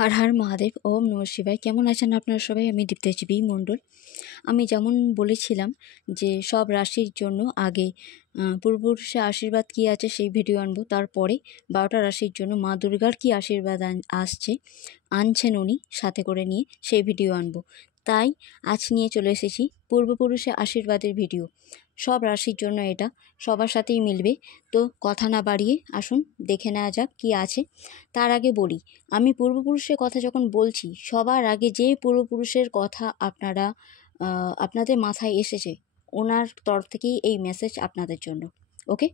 हर हर महादेव ओम नमः शिवाय। केमन आছেন আপনারা সবাই? আমি দীপ্তাজীবী মণ্ডল। আমি যেমন বলেছিলাম যে সব রাশির জন্য আগে পূর্বপুরুষের আশীর্বাদ কী আছে সেই ভিডিও আনবো, তারপরে 12টা রাশির জন্য মা দুর্গার কী আশীর্বাদ আনছেন উনি সাথে করে নিয়ে সেই ভিডিও আনবো। তাই আজ নিয়ে চলে এসেছি পূর্বপুরুষের আশীর্বাদের ভিডিও। সব রাশির জন্য এটা সবার সাথেই মিলবে। তো কথা না বাড়িয়ে আসুন দেখে নেওয়া যাক কী আছে। তার আগে বলি, আমি পূর্বপুরুষের কথা যখন বলছি, সবার আগে যে পূর্বপুরুষের কথা আপনাদের মাথায় এসেছে, ওনার তরফ থেকেই এই মেসেজ আপনাদের জন্য। ওকে,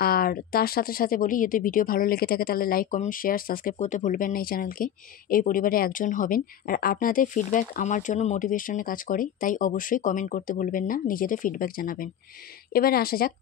আর তার সাথে সাথে বলি, যদি ভিডিও ভালো লেগে থাকে তাহলে লাইক, কমেন্ট, শেয়ার, সাবস্ক্রাইব করতে ভুলবেন না এই চ্যানেলকে। এই পরিবারে একজন হবেন। আর আপনাদের ফিডব্যাক আমার জন্য মোটিভেশনে কাজ করে, তাই অবশ্যই কমেন্ট করতে ভুলবেন না, নিজেদের ফিডব্যাক জানাবেন। এবারে আসা যাক।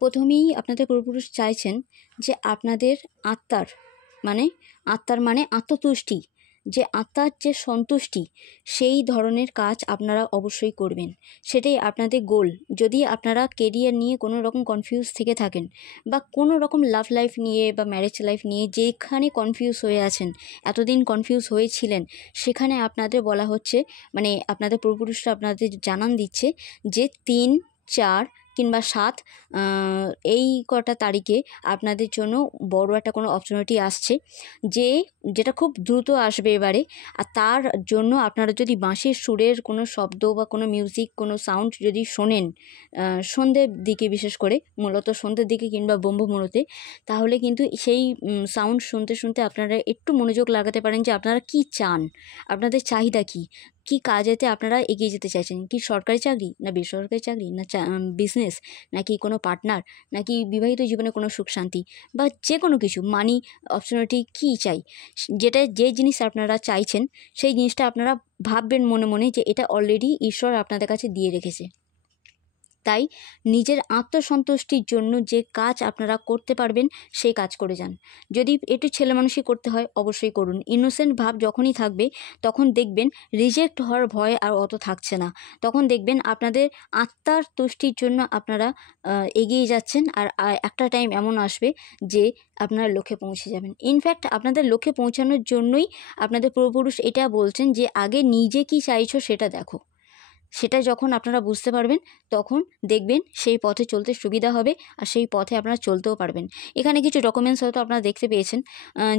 প্রথমেই আপনাদের পূর্বপুরুষ চাইছেন যে আপনাদের আত্মার মানে আত্মতুষ্টি, যে আত্মার যে সন্তুষ্টি, সেই ধরনের কাজ আপনারা অবশ্যই করবেন। সেটাই আপনাদের গোল। যদি আপনারা কেরিয়ার নিয়ে কোনো রকম কনফিউজ থেকে থাকেন, বা কোনো রকম লাভ লাইফ নিয়ে বা ম্যারেজ লাইফ নিয়ে যেখানে কনফিউজ হয়ে আছেন, এতদিন কনফিউজ হয়েছিলেন, সেখানে আপনাদের বলা হচ্ছে, মানে আপনাদের পূর্বপুরুষরা আপনাদের জানান দিচ্ছে যে 3, 4 কিংবা 7 এই কটা তারিখে আপনাদের জন্য বড় একটা কোনো অপরচুনিটি আসছে, যেটা খুব দ্রুত আসবে এবারে। আর তার জন্য আপনারা যদি বাঁশির সুরের কোনো শব্দ বা কোনো মিউজিক, কোনো সাউন্ড যদি শোনেন সন্ধ্যের দিকে, বিশেষ করে মূলত সন্ধ্যের দিকে কিংবা ব্রহ্ম মুহূর্তে, তাহলে কিন্তু সেই সাউন্ড শুনতে শুনতে আপনারা একটু মনোযোগ লাগাতে পারেন যে আপনারা কি চান, আপনাদের চাহিদা কী কাজেতে আপনারা এগিয়ে যেতে চাইছেন। কি সরকারি চাকরি, না বেসরকারি চাকরি, না বিজনেস, নাকি কোনো পার্টনার, নাকি বিবাহিত জীবনে কোনো সুখ শান্তি, বা যে কোনো কিছু, মানি অপরচুনিটি কী চাই, যে জিনিস আপনারা চাইছেন সেই জিনিসটা আপনারা ভাববেন মনে মনে যে এটা অলরেডি ঈশ্বর আপনাদের কাছে দিয়ে রেখেছে। তাই নিজের আত্মসন্তুষ্টির জন্য যে কাজ আপনারা করতে পারবেন সেই কাজ করে যান। যদি একটু ছেলে মানুষই করতে হয় অবশ্যই করুন। ইনোসেন্ট ভাব যখনই থাকবে তখন দেখবেন রিজেক্ট হওয়ার ভয় আর অত থাকছে না। তখন দেখবেন আপনাদের আত্মার তুষ্টির জন্য আপনারা এগিয়ে যাচ্ছেন। আর একটা টাইম এমন আসবে যে আপনারা লক্ষ্যে পৌঁছে যাবেন। ইনফ্যাক্ট আপনাদের লক্ষ্যে পৌঁছানোর জন্যই আপনাদের পূর্বপুরুষ এটা বলছেন যে আগে নিজে কি চাইছো সেটা দেখো। সেটা যখন আপনারা বুঝতে পারবেন তখন দেখবেন সেই পথে চলতে সুবিধা হবে, আর সেই পথে আপনারা চলতেও পারবেন। এখানে কিছু ডকুমেন্টস হয়তো আপনারা দেখতে পেয়েছেন,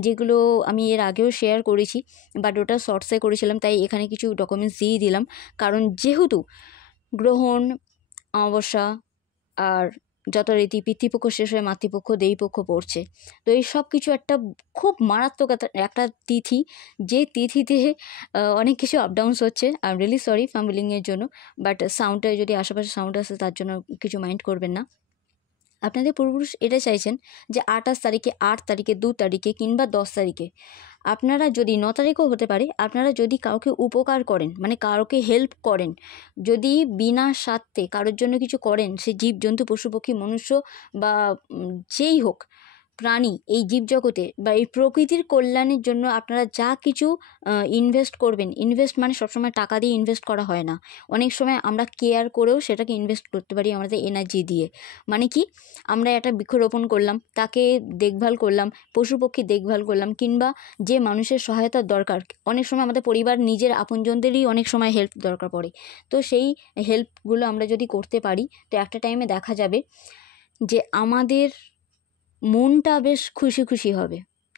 যেগুলো আমি এর আগেও শেয়ার করেছি, বাট ওটা শর্টসে করেছিলাম, তাই এখানে কিছু ডকুমেন্টস দিয়ে দিলাম। কারণ যেহেতু গ্রহণ, অমাবস্যা আর যত রীতি, পিতৃপক্ষ শেষ হয়ে মাতৃপক্ষ, দেবীপক্ষ পড়ছে, তো এই সব কিছু একটা খুব মারাত্মক একটা তিথি, যে তিথিতে অনেক কিছু আপডাউন্স হচ্ছে। আই এম রিয়েলি সরি ফ্যামিলিংয়ের জন্য, বাট সাউন্ডে যদি আশেপাশে সাউন্ড আসে তার জন্য কিছু মাইন্ড করবেন না। আপনাদের পূর্বপুরুষ এটা চাইছেন যে 28 তারিখে, 8 তারিখে, 2 তারিখে কিংবা 10 তারিখে, আপনারা যদি 9 তারিখও হতে পারে, আপনারা যদি কাউকে উপকার করেন, মানে কাউকে হেল্প করেন, যদি বিনা স্বার্থে কারোর জন্য কিছু করেন, সে জীবজন্তু, পশু পক্ষী, মনুষ্য বা যেই হোক প্রাণী, এই জীবজগতে বা এই প্রকৃতির কল্যাণের জন্য আপনারা যা কিছু ইনভেস্ট করবেন, ইনভেস্ট মানে সবসময় টাকা দিয়ে ইনভেস্ট করা হয় না, অনেক সময় আমরা কেয়ার করেও সেটাকে ইনভেস্ট করতে পারি আমাদের এনার্জি দিয়ে। মানে কি, আমরা একটা বৃক্ষরোপণ করলাম, তাকে দেখভাল করলাম, পশু পক্ষী দেখভাল করলাম, কিংবা যে মানুষের সহায়তার দরকার, অনেক সময় আমাদের পরিবার, নিজের আপনজনদেরই অনেক সময় হেল্প দরকার পড়ে, তো সেই হেল্পগুলো আমরা যদি করতে পারি, তো একটা টাইমে দেখা যাবে যে আমাদের মনটা বেশ খুশি খুশি হবে।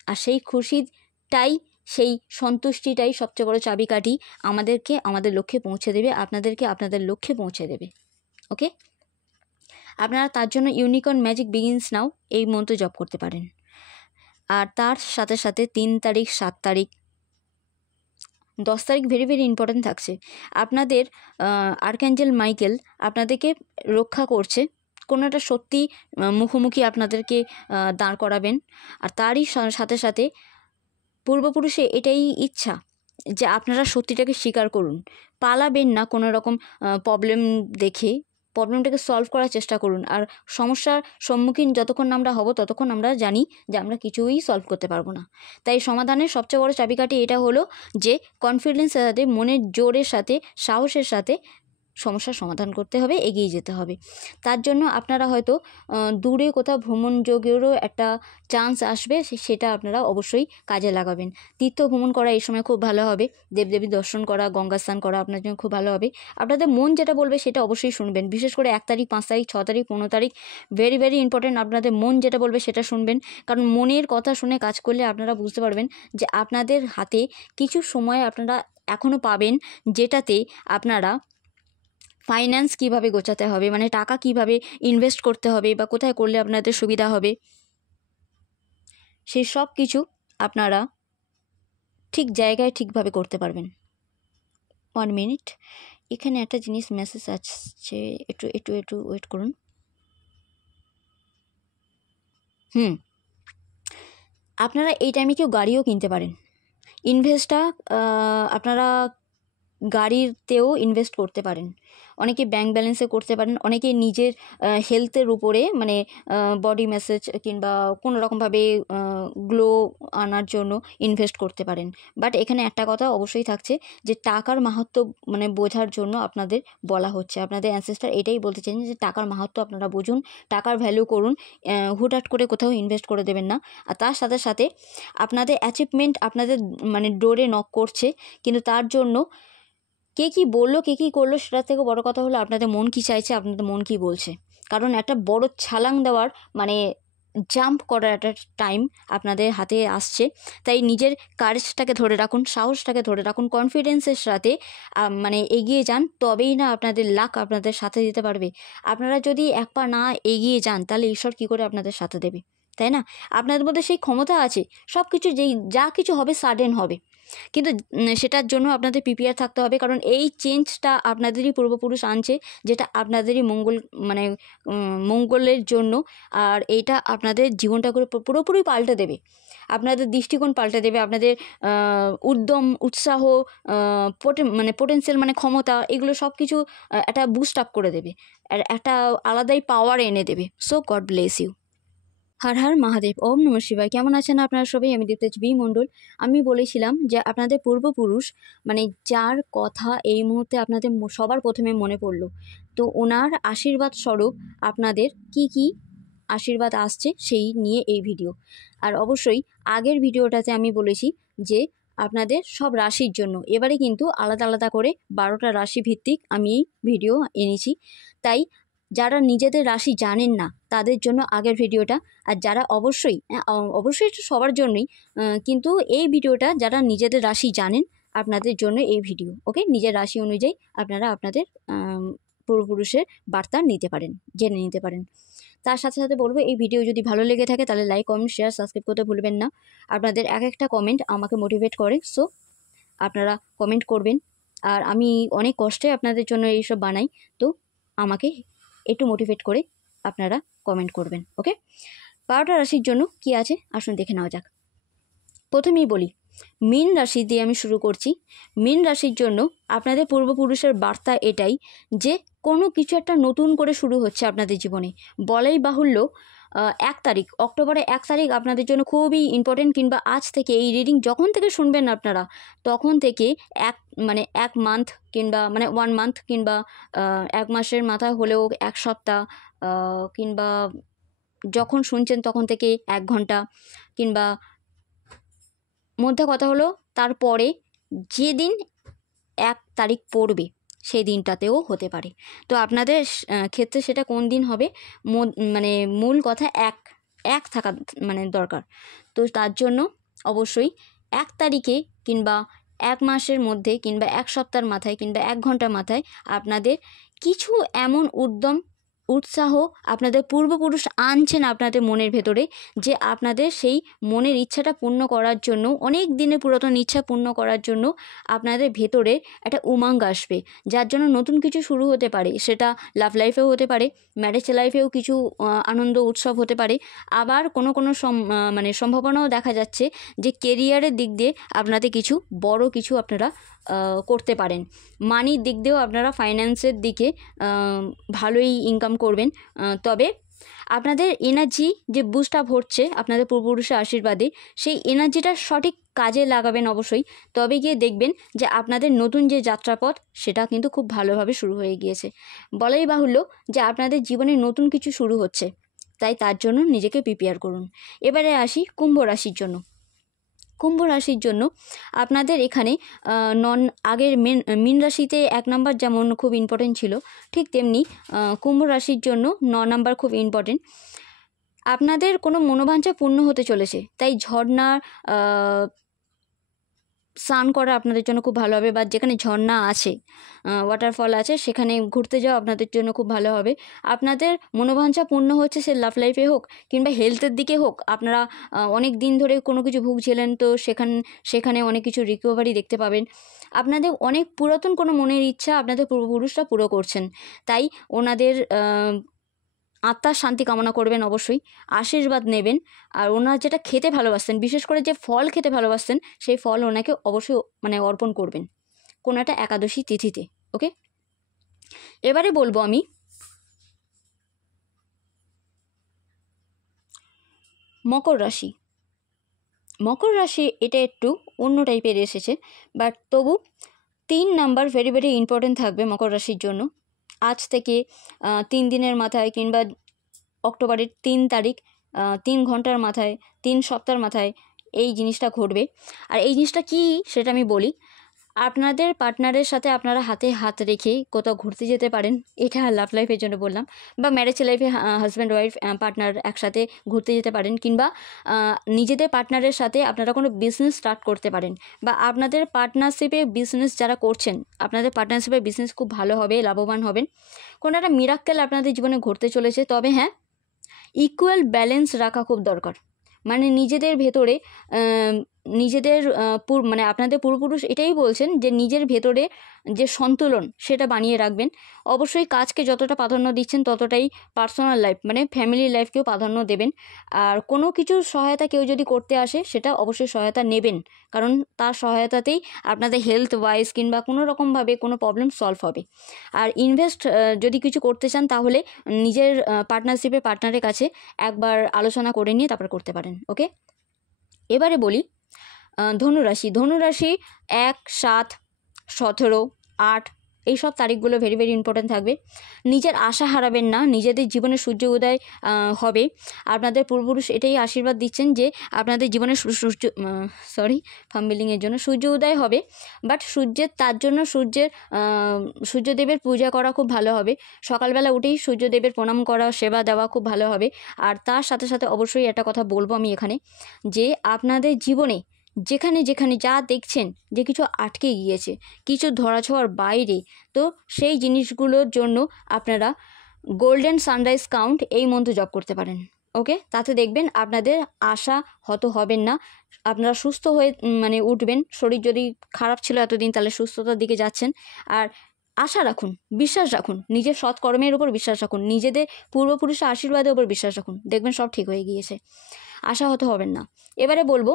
আর সেই খুশিটাই, সেই সন্তুষ্টিটাই সবচেয়ে বড় চাবিকাঠি, আমাদেরকে আমাদের লক্ষ্যে পৌঁছে দেবে, আপনাদেরকে আপনাদের লক্ষ্যে পৌঁছে দেবে। ওকে, আপনারা তার জন্য ইউনিকর্ন ম্যাজিক বিগিনস নাও এই মন্ত্র জপ করতে পারেন। আর তার সাথে সাথে 3 তারিখ, 7 তারিখ, 10 তারিখ ভেরি ভেরি ইম্পর্ট্যান্ট থাকছে। আপনাদের আর্কঅ্যাঞ্জেল মাইকেল আপনাদেরকে রক্ষা করছে, কোনো একটা সত্যি মুখোমুখি আপনাদেরকে দাঁড় করাবেন। আর তারই সাথে সাথে পূর্বপুরুষে এটাই ইচ্ছা যে আপনারা সত্যিটাকে স্বীকার করুন, পালাবেন না কোনো রকম প্রবলেম দেখে, প্রবলেমটাকে সলভ করার চেষ্টা করুন। আর সমস্যার সম্মুখীন যতক্ষণ আমরা হব ততক্ষণ আমরা জানি যে আমরা কিছুই সলভ করতে পারবো না। তাই সমাধানের সবচেয়ে বড় চাবিকাঠি এটা হলো যে কনফিডেন্সের সাথে, মনের জোরের সাথে, সাহসের সাথে সমস্যার সমাধান করতে হবে, এগিয়ে যেতে হবে। তার জন্য আপনারা হয়তো দূরে কোথাও ভ্রমণযোগেরও একটা চান্স আসবে, সেটা আপনারা অবশ্যই কাজে লাগাবেন। তীর্থ ভ্রমণ করা এই সময় খুব ভালো হবে, দেবদেবীর দর্শন করা, গঙ্গা স্নান করা আপনার জন্য খুব ভালো হবে। আপনাদের মন যেটা বলবে সেটা অবশ্যই শুনবেন, বিশেষ করে 1 তারিখ, 5 তারিখ, 6 তারিখ, 15 তারিখ ভেরি ভেরি ইম্পর্টেন্ট। আপনাদের মন যেটা বলবে সেটা শুনবেন, কারণ মনের কথা শুনে কাজ করলে আপনারা বুঝতে পারবেন যে আপনাদের হাতে কিছু সময় আপনারা এখনও পাবেন, যেটাতে আপনারা ফাইন্যান্স কিভাবে গোছাতে হবে, মানে টাকা কিভাবে ইনভেস্ট করতে হবে বা কোথায় করলে আপনাদের সুবিধা হবে, সেই সব কিছু আপনারা ঠিক জায়গায় ঠিকভাবে করতে পারবেন। 1 মিনিট, এখানে একটা জিনিস মেসেজ আসছে, একটু ওয়েট করুন। আপনারা এই টাইমে কেউ গাড়িও কিনতে পারেন। ইনভেস্টটা আপনারা গাড়িতেও ইনভেস্ট করতে পারেন, অনেকে ব্যাংক ব্যালেন্সে করতে পারেন, অনেকে নিজের হেলথের উপরে, মানে বডি ম্যাসাজ কিংবা কোনো রকমভাবে গ্লো আনার জন্য ইনভেস্ট করতে পারেন। বাট এখানে একটা কথা অবশ্যই থাকছে যে টাকার মাহাত্ম্য মানে বোঝার জন্য আপনাদের বলা হচ্ছে, আপনাদের অ্যানসেস্টার এটাই বলতে চান যে টাকার মাহাত্ম্য আপনারা বুঝুন, টাকার ভ্যালু করুন, হুটহাট করে কোথাও ইনভেস্ট করে দেবেন না। আর তার সাথে সাথে আপনাদের অ্যাচিভমেন্ট আপনাদের মানে ডোরে নক করছে, কিন্তু তার জন্য কে কী বললো, কে কী করলো, সেটার থেকে বড় কথা হলো আপনাদের মন কী চাইছে, আপনাদের মন কী বলছে। কারণ একটা বড় ছালাং দেওয়ার মানে জাম্প করার একটা টাইম আপনাদের হাতে আসছে। তাই নিজের কারেজটাকে ধরে রাখুন, সাহসটাকে ধরে রাখুন, কনফিডেন্সের সাথে মানে এগিয়ে যান, তবেই না আপনাদের লাক আপনাদের সাথে দিতে পারবে। আপনারা যদি এক পা না এগিয়ে যান তাহলে ঈশ্বর কী করে আপনাদের সাথে দেবে, তাই না? আপনাদের মধ্যে সেই ক্ষমতা আছে, সব কিছু যা কিছু হবে সাডেন হবে, কিন্তু সেটার জন্য আপনাদের প্রিপেয়ার থাকতে হবে, কারণ এই চেঞ্জটা আপনাদেরই পূর্বপুরুষ আনছে, যেটা আপনাদেরই মানে মঙ্গলের জন্য। আর এইটা আপনাদের জীবনটাকে পুরোপুরি পাল্টে দেবে, আপনাদের দৃষ্টিকোণ পাল্টে দেবে, আপনাদের উদ্যম, উৎসাহ, পোটেনশিয়াল মানে ক্ষমতা, এগুলো সব কিছু একটা বুস্ট আপ করে দেবে, একটা আলাদাই পাওয়ার এনে দেবে। So God bless you. Har Har Mahadev, ওম নমঃ শিবায়। কেমন আছেন আপনারা সবাই? আমি দীপ্তেজ বি মণ্ডল। আমি বলেছিলাম যে আপনাদের পূর্বপুরুষ, মানে যার কথা এই মুহূর্তে আপনাদের সবার প্রথমে মনে পড়লো, তো ওনার আশীর্বাদ স্বরূপ আপনাদের কি কি আশীর্বাদ আসছে সেই নিয়ে এই ভিডিও। আর অবশ্যই আগের ভিডিওটাতে আমি বলেছি যে আপনাদের সব রাশির জন্য, এবারে কিন্তু আলাদা আলাদা করে 12টা রাশি ভিত্তিক আমি এই ভিডিও এনেছি। তাই যারা নিজেদের রাশি জানেন না তাদের জন্য আগের ভিডিওটা, আর যারা অবশ্যই এটা সবার জন্যই, কিন্তু এই ভিডিওটা যারা নিজেদের রাশি জানেন আপনাদের জন্য এই ভিডিও। ওকে, নিজের রাশি অনুযায়ী আপনারা আপনাদের পূর্বপুরুষের বার্তা নিতে পারেন, জেনে নিতে পারেন। তার সাথে সাথে বলবো, এই ভিডিও যদি ভালো লেগে থাকে তাহলে লাইক, কমেন্ট, শেয়ার, সাবস্ক্রাইব করতে ভুলবেন না। আপনাদের এক একটা কমেন্ট আমাকে মোটিভেট করে, সো আপনারা কমেন্ট করবেন। আর আমি অনেক কষ্টে আপনাদের জন্য এইসব বানাই, তো আমাকে একটু মোটিভেট করে আপনারা কমেন্ট করবেন। ওকে, 12টা রাশির জন্য কি আছে আসুন দেখে নেওয়া যাক। প্রথমেই বলি, মীন রাশি দিয়ে আমি শুরু করছি। মীন রাশির জন্য আপনাদের পূর্বপুরুষের বার্তা এটাই যে কোনো কিছু একটা নতুন করে শুরু হচ্ছে আপনাদের জীবনে। বলাই বাহুল্য 1 তারিখ, অক্টোবরের 1 তারিখ আপনাদের জন্য খুবই ইম্পর্টেন্ট, কিংবা আজ থেকে এই রিডিং যখন থেকে শুনবেন আপনারা তখন থেকে এক মান্থ কিংবা 1 মান্থ কিংবা 1 মাসের মাথায় হলেও 1 সপ্তাহ, কিংবা যখন শুনছেন তখন থেকে 1 ঘন্টা, কিংবা মধ্যে কথা হলো তারপরে যেদিন 1 তারিখ পড়বে সেই দিনটাতেও হতে পারে। তো আপনাদের ক্ষেত্রে সেটা কোন দিন হবে, মানে মূল কথা এক থাকা মানে দরকার। তো তার জন্য অবশ্যই 1 তারিখে কিংবা 1 মাসের মধ্যে কিংবা 1 সপ্তাহের মাথায় কিংবা 1 ঘন্টার মাথায় আপনাদের কিছু এমন উৎসাহ আপনাদের পূর্বপুরুষ আনছেন আপনাদের মনের ভেতরে, যে আপনাদের সেই মনের ইচ্ছাটা পূর্ণ করার জন্য, অনেক দিনের পুরাতন ইচ্ছা পূর্ণ করার জন্য আপনাদের ভেতরে একটা উমঙ্গ আসবে, যার জন্য নতুন কিছু শুরু হতে পারে। সেটা লাভ লাইফেও হতে পারে, ম্যারেজ লাইফেও কিছু আনন্দ উৎসব হতে পারে। আবার কোনো সম্ভাবনাও দেখা যাচ্ছে যে কেরিয়ারের দিক দিয়ে আপনাদের কিছু বড় কিছু আপনারা করতে পারেন। মানির দিক দিয়েও আপনারা ফাইন্যান্সের দিকে ভালোই ইনকাম করবেন। তবে আপনাদের এনার্জি যে বুস্ট আপ হচ্ছে আপনাদের পূর্বপুরুষের আশীর্বাদে, সেই এনার্জিটা সঠিক কাজে লাগাবেন অবশ্যই, তবে গিয়ে দেখবেন যে আপনাদের নতুন যে যাত্রাপথ সেটা কিন্তু খুব ভালোভাবে শুরু হয়ে গিয়েছে। বলাই বাহুল্য যে আপনাদের জীবনে নতুন কিছু শুরু হচ্ছে, তাই তার জন্য নিজেকে প্রিপেয়ার করুন। এবারে আসি কুম্ভ রাশির জন্য। কুম্ভ রাশির জন্য আপনাদের এখানে আগের মীন রাশিতে 1 নাম্বার যেমন খুব ইম্পর্টেন্ট ছিল, ঠিক তেমনি কুম্ভ রাশির জন্য 9 নাম্বার খুব ইম্পর্টেন্ট। আপনাদের কোনো মনোবাঞ্ছা পূর্ণ হতে চলেছে, তাই ঝর্ণা স্নান করা আপনাদের জন্য খুব ভালো হবে, বা যেখানে ঝর্ণা আছে, ওয়াটারফল আছে, সেখানে ঘুরতে যাওয়া আপনাদের জন্য খুব ভালো হবে। আপনাদের মনোবাঞ্ছা পূর্ণ হচ্ছে, সে লাভ লাইফে হোক কিংবা হেলথের দিকে হোক। আপনারা অনেক দিন ধরে কোনো কিছু ভুগছিলেন, তো সেখানে অনেক কিছু রিকভারি দেখতে পাবেন। আপনাদের অনেক পুরাতন কোনো মনের ইচ্ছা আপনাদের পূর্বপুরুষরা পুরো করছেন, তাই ওনাদের আত্মার শান্তি কামনা করবেন, অবশ্যই আশীর্বাদ নেবেন। আর ওনারা যেটা খেতে ভালোবাসতেন, বিশেষ করে যে ফল খেতে ভালোবাসতেন, সেই ফল ওনাকে অবশ্যই অর্পণ করবেন কোনো একটা একাদশী তিথিতে। ওকে, এবারে বলবো আমি মকর রাশি। মকর রাশি এটা একটু অন্য টাইপের এসেছে, বাট তবু 3 নাম্বার ভেরি ভেরি ইম্পর্টেন্ট থাকবে মকর রাশির জন্য। আজ থেকে 3 দিনের মাথায় কিংবা অক্টোবরের 3 তারিখ, 3 ঘন্টার মাথায়, 3 সপ্তাহের মাথায় এই জিনিসটা ঘটবে। আর এই জিনিসটা কি সেটা আমি বলি। আপনাদের পার্টনারের সাথে আপনারা হাতে হাত রেখে কোথাও ঘুরতে যেতে পারেন, এটা লাভ লাইফের জন্য বললাম, বা ম্যারেজ লাইফে হাজব্যান্ড ওয়াইফ পার্টনার একসাথে ঘুরতে যেতে পারেন, কিংবা নিজেদের পার্টনারের সাথে আপনারা কোনো বিজনেস স্টার্ট করতে পারেন, বা আপনাদের পার্টনারশিপে বিজনেস যারা করছেন, আপনাদের পার্টনারশিপে বিজনেস খুব ভালো হবে, লাভবান হবেন। কোনো একটা মিরাক্কেল আপনাদের জীবনে ঘটতে চলেছে। তবে হ্যাঁ, ইকুয়াল ব্যালেন্স রাখা খুব দরকার। মানে নিজেদের ভেতরে আপনাদের পূর্বপুরুষ এটাই বলছেন যে নিজের ভেতরে যে সন্তুলন সেটা বানিয়ে রাখবেন। অবশ্যই কাজকে যতটা প্রাধান্য দিচ্ছেন ততটাই পার্সোনাল লাইফ ফ্যামিলি লাইফকেও প্রাধান্য দেবেন। আর কোনো কিছু সহায়তা কেউ যদি করতে আসে সেটা অবশ্যই সহায়তা নেবেন, কারণ তার সহায়তাতেই আপনাদের হেলথ ওয়াইজ কিংবা কোনো রকমভাবে কোনো প্রবলেম সলভ হবে। আর ইনভেস্ট যদি কিছু করতে চান তাহলে নিজের পার্টনারের কাছে একবার আলোচনা করে নিয়ে তারপর করতে পারেন। ওকে, এবারে বলি ধনুরাশি। 1, 7, 17, 8 এইসব তারিখগুলো ভেরি ভেরি ইম্পর্টেন্ট থাকবে। নিজের আশা হারাবেন না, নিজেদের জীবনে সূর্য উদয় হবে। আপনাদের পূর্বপুরুষ এটাই আশীর্বাদ দিচ্ছেন যে আপনাদের জীবনে ফাম্বিলিংয়ের জন্য সূর্য উদয় হবে। বাট তার জন্য সূর্যদেবের পূজা করা খুব ভালো হবে। সকালবেলা উঠেই সূর্যদেবের প্রণাম করা, সেবা দেওয়া খুব ভালো হবে। আর তার সাথে সাথে অবশ্যই একটা কথা বলবো আমি এখানে, যে আপনাদের জীবনে যেখানে যা দেখছেন যে কিছু আটকে গিয়েছে, কিছু ধরাছোঁয়ার বাইরে, তো সেই জিনিসগুলোর জন্য আপনারা গোল্ডেন সানরাইজ কাউন্ট এই মন্ত্র জপ করতে পারেন। ওকে, তাতে দেখবেন আপনাদের আশা হত হবেন না, আপনারা সুস্থ হয়ে উঠবেন। শরীর যদি খারাপ ছিল এতদিন, তাহলে সুস্থতার দিকে যাচ্ছেন। আর আশা রাখুন, বিশ্বাস রাখুন, নিজের সৎকর্মের উপর বিশ্বাস রাখুন, নিজেদের পূর্বপুরুষের আশীর্বাদের উপর বিশ্বাস রাখুন, দেখবেন সব ঠিক হয়ে গিয়েছে, আশাহত হবেন না। এবারে বলবো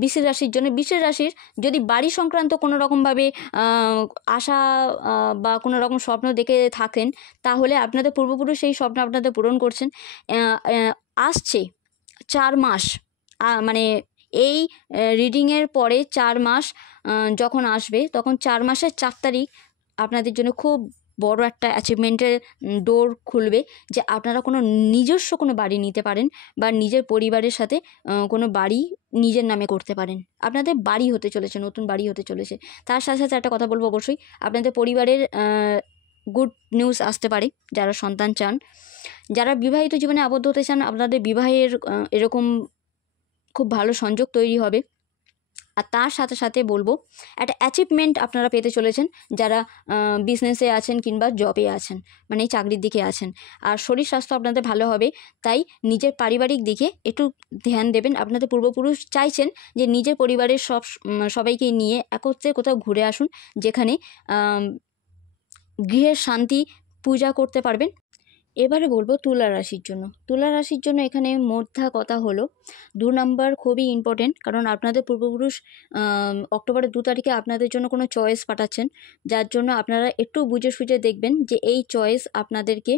বৃশ্চিক রাশির জন্য। বৃশ্চিক রাশির যদি বাড়ি সংক্রান্ত কোনো রকমভাবে আশা বা কোনো রকম স্বপ্ন দেখে থাকেন, তাহলে আপনাদের পূর্বপুরুষ সেই স্বপ্ন আপনাদের পূরণ করছেন। আসছে 4 মাস, এই রিডিংয়ের পরে 4 মাস যখন আসবে, তখন 4 মাসের 4 তারিখ আপনাদের জন্য খুব বড় একটা অ্যাচিভমেন্টের ডোর খুলবে, যে আপনারা কোনো নিজস্ব কোনো বাড়ি নিতে পারেন, বা নিজের পরিবারের সাথে কোনো বাড়ি নিজের নামে করতে পারেন। আপনাদের বাড়ি হতে চলেছে, নতুন বাড়ি হতে চলেছে। তার সাথে সাথে একটা কথা বলবো, অবশ্যই আপনাদের পরিবারের গুড নিউজ আসতে পারে। যারা সন্তান চান, যারা বিবাহিত জীবনে আবদ্ধ হতে চান, আপনাদের বিবাহের এরকম খুব ভালো সংযোগ তৈরি হবে। আর তার সাথে সাথে বলবো একটা অ্যাচিভমেন্ট আপনারা পেতে চলেছেন, যারা বিজনেসে আছেন কিংবা জবে আছেন, চাকরির দিকে আছেন। আর শরীর স্বাস্থ্য আপনাদের ভালো হবে, তাই নিজের পারিবারিক দিকে একটু ধ্যান দেবেন। আপনাদের পূর্বপুরুষ চাইছেন যে নিজের পরিবারের সবাইকে নিয়ে একত্রে কোথাও ঘুরে আসুন, যেখানে গৃহের শান্তি পূজা করতে পারবেন। এবারে বলবো তুলা রাশির জন্য। তুলা রাশির জন্য এখানে মোদ্দা কথা হলো 2 নাম্বার খুবই ইম্পর্টেন্ট, কারণ আপনাদের পূর্বপুরুষ অক্টোবরের 2 তারিখে আপনাদের জন্য কোনো চয়েস পাঠাচ্ছেন, যার জন্য আপনারা একটু বুঝে সুঝে দেখবেন যে এই চয়েস আপনাদেরকে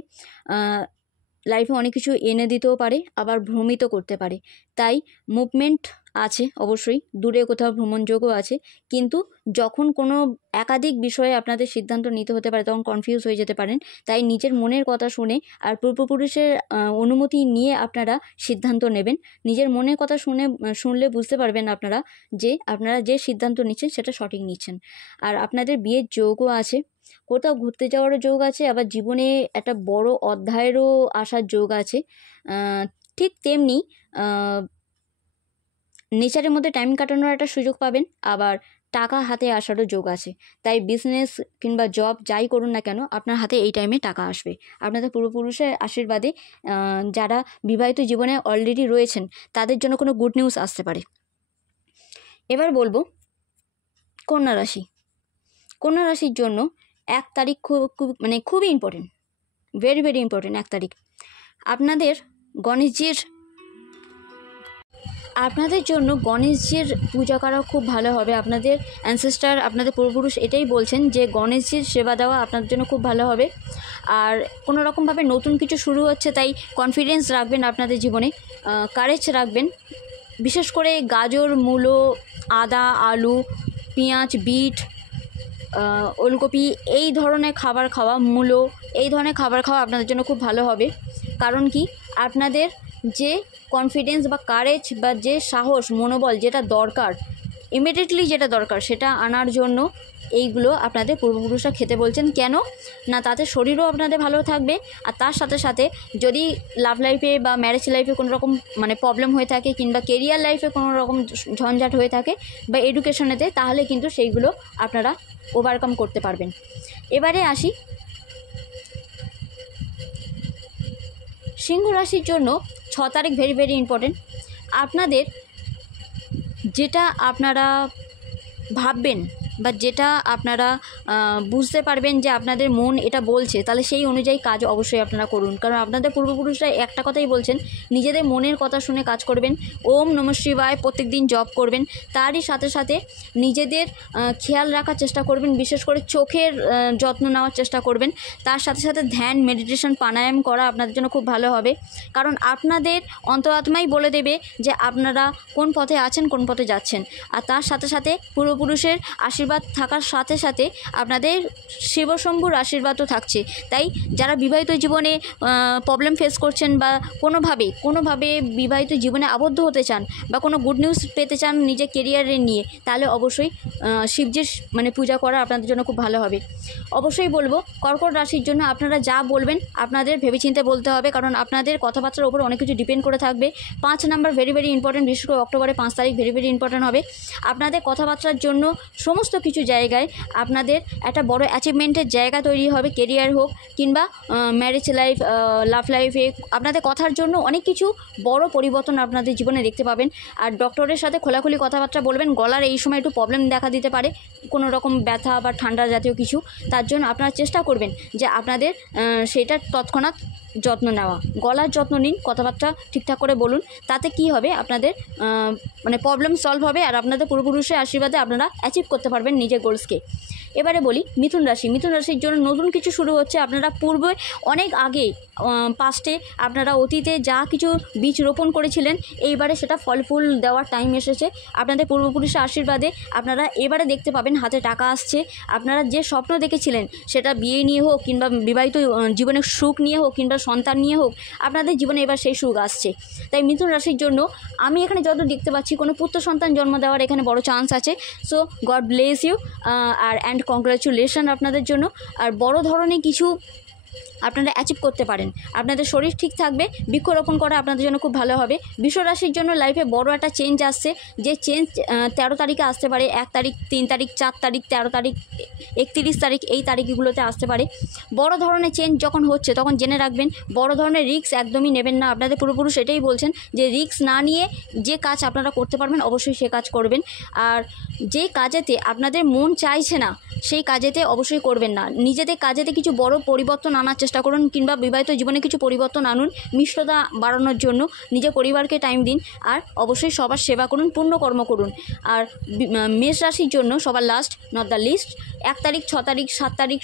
লাইফে অনেক কিছু এনে দিতেও পারে, আবার ভ্রমিত করতে পারে। তাই মুভমেন্ট আছে, অবশ্যই দূরে কোথাও ভ্রমণযোগও আছে, কিন্তু যখন কোনো একাধিক বিষয়ে আপনাদের সিদ্ধান্ত নিতে হতে পারে তখন কনফিউজ হয়ে যেতে পারেন। তাই নিজের মনের কথা শুনে আর পূর্বপুরুষের অনুমতি নিয়ে আপনারা সিদ্ধান্ত নেবেন। নিজের মনের কথা শুনলে বুঝতে পারবেন আপনারা যে সিদ্ধান্ত নিচ্ছেন সেটা সঠিক নিচ্ছেন। আর আপনাদের বিয়ের যোগও আছে, কোথাও ঘুরতে যাওয়ারও যোগ আছে, আবার জীবনে একটা বড় অধ্যায়েরও আসার যোগ আছে। ঠিক তেমনি নেচারের মধ্যে টাইম কাটানোর একটা সুযোগ পাবেন, আবার টাকা হাতে আসারও যোগ আছে। তাই বিজনেস কিংবা জব যাই করুন না কেন আপনার হাতে এই টাইমে টাকা আসবে আপনাদের পূর্বপুরুষের আশীর্বাদে। যারা বিবাহিত জীবনে অলরেডি রয়েছেন তাদের জন্য কোনো গুড নিউজ আসতে পারে। এবার বলবো কন্যা রাশি। কন্যা রাশির জন্য 1 তারিখ খুবই ইম্পর্টেন্ট, ভেরি ভেরি ইম্পর্টেন্ট। 1 তারিখ আপনাদের জন্য গণেশজির পূজা করা খুব ভালো হবে। আপনাদের অ্যানসেস্টার, আপনাদের পূর্বপুরুষ এটাই বলছেন যে গণেশজির সেবা দেওয়া আপনাদের জন্য খুব ভালো হবে। আর কোনো রকমভাবে নতুন কিছু শুরু হচ্ছে তাই কনফিডেন্স রাখবেন আপনাদের জীবনে, কারেজ রাখবেন। বিশেষ করে গাজর, মূলো, আদা, আলু, পেঁয়াজ, বিট, ওলকপি এই ধরনের খাবার খাওয়া, মূলো এই ধরনের খাবার খাওয়া আপনাদের জন্য খুব ভালো হবে। কারণ কি, আপনাদের যে কনফিডেন্স বা কারেজ বা যে সাহস, মনোবল যেটা দরকার, ইমিডিয়েটলি যেটা দরকার সেটা আনার জন্য এইগুলো আপনাদের পূর্বপুরুষরা খেতে বলছেন। কেন না, তাতে শরীরও আপনাদের ভালো থাকবে, আর তার সাথে সাথে যদি লাভ লাইফে বা ম্যারেজ লাইফে কোনো রকম প্রবলেম হয়ে থাকে, কিংবা কেরিয়ার লাইফে কোনো রকম ঝঞ্ঝাট হয়ে থাকে, বা এডুকেশনেতে, তাহলে কিন্তু সেইগুলো আপনারা ওভারকাম করতে পারবেন। এবারে আসি সিংহ রাশির জন্য 6 তারিখ ভেরি ভেরি ইম্পর্টেন্ট। আপনাদের যেটা আপনারা ভাববেন বা যেটা আপনারা বুঝতে পারবেন যে আপনাদের মন এটা বলছে, তাহলে সেই অনুযায়ী কাজ অবশ্যই আপনারা করুন। কারণ আপনাদের পূর্বপুরুষরা একটা কথাই বলছেন, নিজেদের মনের কথা শুনে কাজ করবেন। ওম নমঃ শিবায় প্রত্যেক দিন জপ করবেন। তারই সাথে সাথে নিজেদের খেয়াল রাখার চেষ্টা করবেন, বিশেষ করে চোখের যত্ন নেওয়ার চেষ্টা করবেন। তার সাথে সাথে ধ্যান, মেডিটেশন, প্রাণায়াম করা আপনাদের জন্য খুব ভালো হবে। কারণ আপনাদের অন্তরাত্মাই বলে দেবে যে আপনারা কোন পথে আছেন, কোন পথে যাচ্ছেন। আর তার সাথে সাথে পূর্বপুরুষের আশীর্বাদ থাকার সাথে সাথে আপনাদের শিবশম্ভুর আশীর্বাদও থাকছে। তাই যারা বিবাহিত জীবনে প্রবলেম ফেস করছেন বা কোনোভাবে বিবাহিত জীবনে আবদ্ধ হতে চান বা কোনো গুড নিউজ পেতে চান নিজের কেরিয়ারে নিয়ে, তাহলে অবশ্যই শিবজির পূজা করা আপনাদের জন্য খুব ভালো হবে। অবশ্যই বলবো কর্কট রাশির জন্য আপনারা যা বলবেন আপনাদের ভেবেচিন্তে বলতে হবে, কারণ আপনাদের কথাবার্তার উপর অনেক কিছু ডিপেন্ড করে থাকবে। 5 নাম্বার ভেরি ভেরি ইম্পর্টেন্ট, বিশেষ করে অক্টোবরের 5 তারিখ ভেরি ভেরি ইম্পর্টেন্ট হবে। আপনাদের কথাবার্তার জন্য সমস্ত কিছু জায়গায় আপনাদের একটা বড় অ্যাচিভমেন্টের জায়গা তৈরি হবে, কেরিয়ার হোক কিংবা ম্যারেজ লাইফ, লাভ লাইফে। আপনাদের কথার জন্য অনেক কিছু বড় পরিবর্তন আপনাদের জীবনে দেখতে পাবেন। আর ডক্টরের সাথে খোলাখুলি কথাবার্তা বলবেন। গলার এই সময় একটু প্রবলেম দেখা দিতে পারে, কোনো রকম ব্যথা বা ঠান্ডা জাতীয় কিছু, তার জন্য আপনারা চেষ্টা করবেন যে আপনাদের সেটার তৎক্ষণাৎ যত্ন নেওয়া। গলার যত্ন নিন, কথাবার্তা ঠিকঠাক করে বলুন, তাতে কি হবে আপনাদের প্রবলেম সলভ হবে, আর আপনাদের পূর্বপুরুষের আশীর্বাদে আপনারা অ্যাচিভ করতে পারবেন নিজের গোলসকে। এবারে বলি মিথুন রাশি। মিথুন রাশির জন্য নতুন কিছু শুরু হচ্ছে। আপনারা পূর্বে অনেক আগে পাস্টে আপনারা অতীতে যা কিছু বীজ রোপণ করেছিলেন, এইবারে সেটা ফল ফুল দেওয়ার টাইম এসেছে। আপনাদের পূর্বপুরুষের আশীর্বাদে আপনারা এবারে দেখতে পাবেন হাতে টাকা আসছে। আপনারা যে স্বপ্ন দেখেছিলেন, সেটা বিয়ে নিয়ে হোক কিংবা বিবাহিত জীবনের সুখ নিয়ে হোক কিংবা সন্তান নিয়ে হোক, আপনাদের জীবনে এবার সেই সুখ আসছে। তাই মিথুন রাশির জন্য আমি এখানে যত দেখতে পাচ্ছি কোনো পুত্র সন্তান জন্ম দেওয়ার এখানে বড় চান্স আছে। So God bless you and congratulation আপনাদের জন্য। আর বড় ধরনের কিছু আপনারা অ্যাচিভ করতে পারেন। আপনাদের শরীর ঠিক থাকবে, বৃক্ষরোপণ করা আপনাদের জন্য খুব ভালো হবে। বৃষ রাশির জন্য লাইফে বড় একটা চেঞ্জ আসছে, যে চেঞ্জ 13 তারিখে আসতে পারে, 1 তারিখ, 3 তারিখ, 4 তারিখ, 13 তারিখ, 31 তারিখ, এই তারিখগুলোতে আসতে পারে। বড় ধরনের চেঞ্জ যখন হচ্ছে তখন জেনে রাখবেন বড় ধরনের রিস্ক একদমই নেবেন না। আপনাদের পূর্বপুরুষ এটাই বলছেন যে রিস্ক না নিয়ে যে কাজ আপনারা করতে পারবেন অবশ্যই সে কাজ করবেন। আর যে কাজেতে আপনাদের মন চাইছে না সেই কাজেতে অবশ্যই করবেন না। নিজেদের কাজেতে কিছু বড় পরিবর্তন আনার চেষ্টা করুন, কিংবা বিবাহিত জীবনে কিছু পরিবর্তন আনুন, মিষ্টতা বাড়ানোর জন্য নিজের পরিবারকে টাইম দিন, আর অবশ্যই সবার সেবা করুন, পুণ্যকর্ম করুন। আর মেষ রাশির জন্য সবার লাস্ট নট দ্য লিস্ট 1 তারিখ, 6 তারিখ, 7 তারিখ,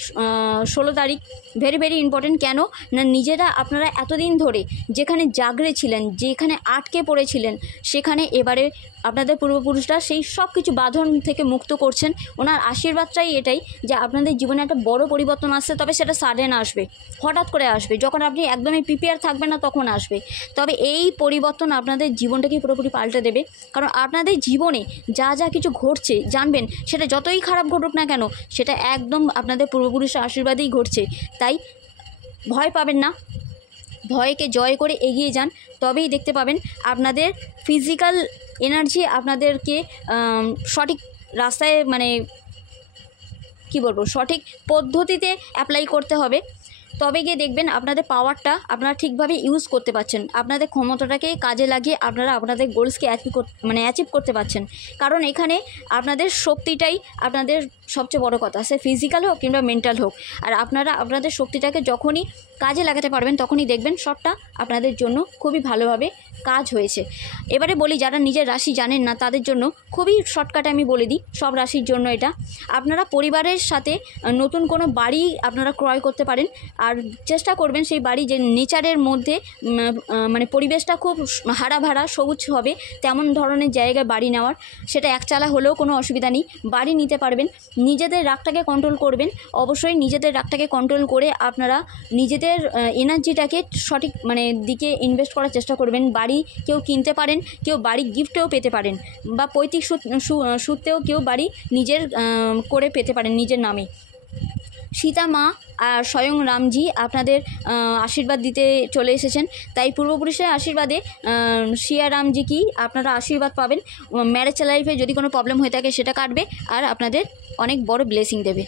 16 তারিখ ভেরি ভেরি ইম্পর্টেন্ট। কেন না, নিজেরা আপনারা এতদিন ধরে যেখানে জাগরে ছিলেন, যেখানে আটকে পড়েছিলেন, সেখানে এবারে আপনাদের পূর্বপুরুষরা সেই সব কিছু বাঁধন থেকে মুক্ত করছেন। ওনার আশীর্বাদটাই এটাই যে আপনাদের জীবনে একটা বড় পরিবর্তন আসছে, তবে সেটা সাডেন আসবে, হঠাৎ করে আসবে, যখন আপনি একদমই প্রিপেয়ার থাকবেন না তখন আসবে। তবে এই পরিবর্তন আপনাদের জীবনটাকে পুরোপুরি পাল্টে দেবে, কারণ আপনাদের জীবনে যা যা কিছু ঘটছে জানবেন, সেটা যতই খারাপ ঘটুক না কেন, সেটা একদম আপনাদের পূর্বপুরুষের আশীর্বাদেই ঘটছে। তাই ভয় পাবেন না, ভয়কে জয় করে এগিয়ে যান, তবেই দেখতে পাবেন আপনাদের ফিজিক্যাল এনার্জি আপনাদেরকে সঠিক রাস্তায়, মানে কি বলবো, সঠিক পদ্ধতিতে অ্যাপ্লাই করতে হবে। তবে গিয়ে দেখবেন আপনাদের পাওয়ারটা আপনারা ঠিকভাবে ইউজ করতে পারছেন, আপনাদের ক্ষমতাটাকে কাজে লাগিয়ে আপনারা আপনাদের গোলসকে অ্যাচিভ করতে পারছেন। কারণ এখানে আপনাদের শক্তিটাই আপনাদের সবচেয়ে বড় কথা, সে ফিজিক্যাল হোক কিংবা মেন্টাল হোক। আর আপনারা আপনাদের শক্তিটাকে যখনই কাজে লাগাতে পারবেন, তখনই দেখবেন সবটা আপনাদের জন্য খুবই ভালোভাবে কাজ হয়েছে। এবারে বলি, যারা নিজের রাশি জানেন না তাদের জন্য খুবই শর্টকাটে আমি বলে দিই, সব রাশির জন্য এটা। আপনারা পরিবারের সাথে নতুন কোনো বাড়ি আপনারা ক্রয় করতে পারেন, আর চেষ্টা করবেন সেই বাড়ি যে নেচারের মধ্যে, মানে পরিবেশটা খুব হারা ভাড়া সবুজ হবে তেমন ধরনের জায়গায় বাড়ি নেওয়ার। সেটা একচালা হলেও কোনো অসুবিধা নেই, বাড়ি নিতে পারবেন। নিজেদের রাগটাকে কন্ট্রোল করবেন, অবশ্যই নিজেদের রাগটাকে কন্ট্রোল করে আপনারা নিজেদের এনার্জিটাকে সঠিক দিকে ইনভেস্ট করার চেষ্টা করবেন। বাড়ি কেউ কিনতে পারেন, কেউ বাড়ি গিফটেও পেতে পারেন, বা পৈতৃক সূত্রেও কেউ বাড়ি নিজের করে পেতে পারেন নিজের নামে। সীতা মা আর স্বয়ং রামজি আপনাদের আশীর্বাদ দিতে চলে এসেছেন, তাই পূর্বপুরুষের আশীর্বাদে সিয়া রামজি কি আপনারা আশীর্বাদ পাবেন। ম্যারেজ লাইফে যদি কোনো প্রবলেম হয়ে থাকে সেটা কাটবে, আর আপনাদের অনেক বড় ব্লেসিং দেবে।